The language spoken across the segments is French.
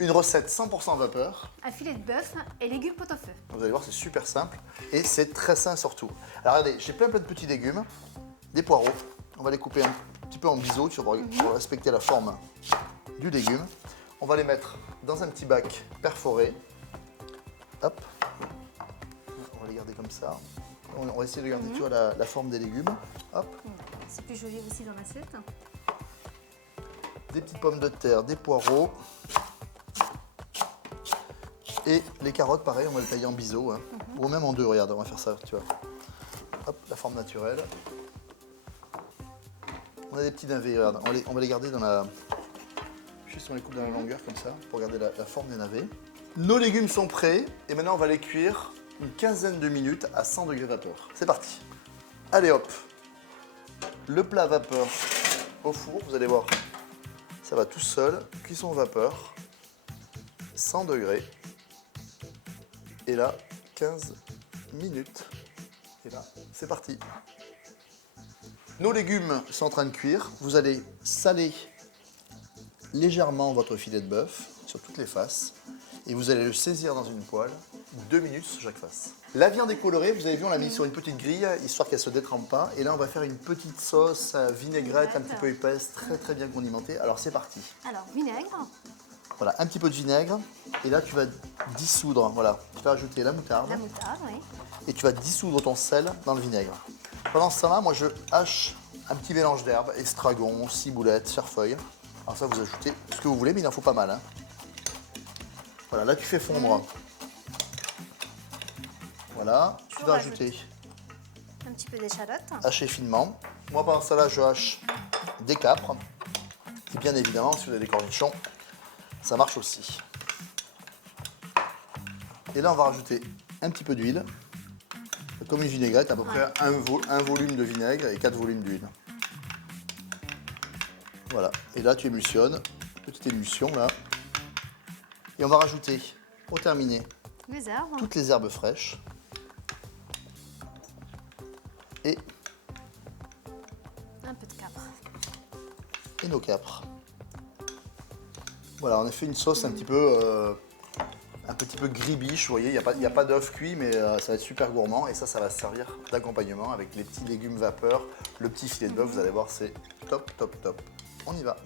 Une recette 100% vapeur. Un filet de bœuf et légumes pot-au-feu. Vous allez voir, c'est super simple et c'est très sain surtout. Alors regardez, j'ai plein de petits légumes, des poireaux. On va les couper un petit peu en biseau pour respecter la forme du légume. On va les mettre dans un petit bac perforé. Hop. On va les garder comme ça. On va essayer de garder tu vois, la forme des légumes. Hop. C'est plus joli aussi dans l'assiette. Des petites pommes de terre, des poireaux. Et les carottes, pareil, on va les tailler en biseau. Hein. Ou même en deux, regarde, on va faire ça, tu vois. Hop, la forme naturelle. On a des petits navets, regarde. On va les garder dans la... Juste on les coupe dans la longueur, comme ça, pour garder la forme des navets. Nos légumes sont prêts, et maintenant on va les cuire une quinzaine de minutes à 100 degrés vapeur. C'est parti. Allez hop. Le plat vapeur au four, vous allez voir. Ça va tout seul, cuisson vapeur, 100 degrés. Et là, 15 minutes. Et là, c'est parti. Nos légumes sont en train de cuire. Vous allez saler légèrement votre filet de bœuf sur toutes les faces. Et vous allez le saisir dans une poêle, 2 minutes sur chaque face. La viande est colorée, vous avez vu, on l'a mis sur une petite grille, histoire qu'elle ne se détrempe pas. Et là, on va faire une petite sauce vinaigrette un petit peu épaisse, très bien condimentée. Alors, c'est parti. Alors, vinaigre. Voilà, un petit peu de vinaigre. Et là, tu vas dissoudre, voilà. Tu vas ajouter la moutarde. La moutarde, oui. Et tu vas dissoudre ton sel dans le vinaigre. Pendant ce temps-là, moi, je hache un petit mélange d'herbes, estragon, ciboulette, cerfeuil. Alors ça, vous ajoutez ce que vous voulez, mais il en faut pas mal. Hein. Voilà, là, tu fais fondre. Voilà, tu vas ajouter un petit peu d'échalote. hacher finement. Moi, pendant ça, là, je hache des capres. Et bien évidemment, si vous avez des cornichons, ça marche aussi. Et là, on va rajouter un petit peu d'huile, comme une vinaigrette, à peu près un volume de vinaigre et 4 volumes d'huile. Voilà. Et là, tu émulsionnes, petite émulsion là. Et on va rajouter, pour terminer, Les herbes. toutes les herbes fraîches. Et Un peu de capre. nos capres. Voilà, on a fait une sauce un petit peu gris-biche, vous voyez, il n'y a pas d'œuf cuit, mais ça va être super gourmand. Et ça va servir d'accompagnement avec les petits légumes vapeur, le petit filet de bœuf, vous allez voir, c'est top, top, top. On y va.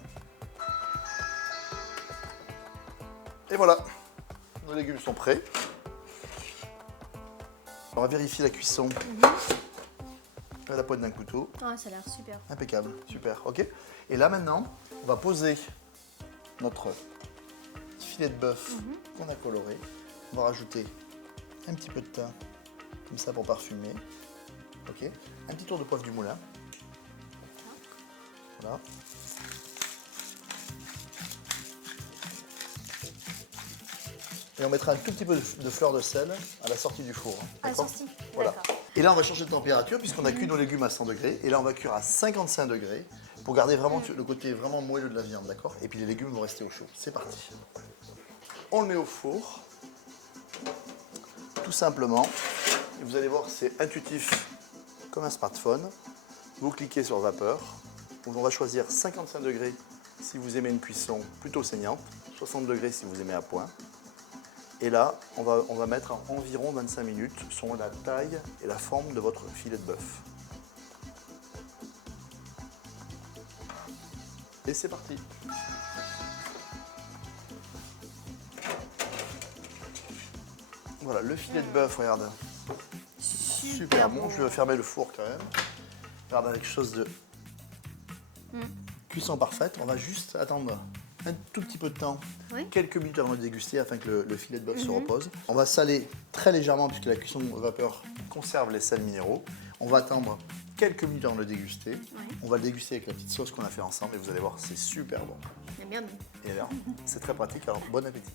Et voilà, nos légumes sont prêts. On va vérifier la cuisson à la pointe d'un couteau. Oh, ça a l'air super. Impeccable, super, ok. Et là maintenant, on va poser notre petit filet de bœuf qu'on a coloré. On va rajouter un petit peu de thym, comme ça pour parfumer. Ok. Un petit tour de poivre du moulin. Voilà. Et on mettra un tout petit peu de fleur de sel à la sortie du four. À la D'accord ? sortie, Voilà. d'accord. Et là, on va changer de température puisqu'on a cuit nos légumes à 100 degrés. Et là, on va cuire à 55 degrés pour garder vraiment le côté vraiment moelleux de la viande, d'accord ? Et puis les légumes vont rester au chaud. C'est parti. On le met au four, tout simplement. Et vous allez voir, c'est intuitif comme un smartphone. Vous cliquez sur vapeur. On va choisir 55 degrés si vous aimez une cuisson plutôt saignante, 60 degrés si vous aimez à point. Et là, on va mettre environ 25 minutes selon la taille et la forme de votre filet de bœuf. Et c'est parti. Voilà, le filet de bœuf, regarde. Super bon. Je vais fermer le four quand même. Regarde, avec chose de cuisson parfaite. On va juste attendre un tout petit peu de temps, quelques minutes avant de déguster afin que le filet de bœuf se repose. On va saler très légèrement puisque la cuisson vapeur conserve les sels minéraux. On va attendre quelques minutes avant de le déguster. On va le déguster avec la petite sauce qu'on a fait ensemble et vous allez voir, c'est super bon. C'est bien bon. Et alors, c'est très pratique, alors bon appétit.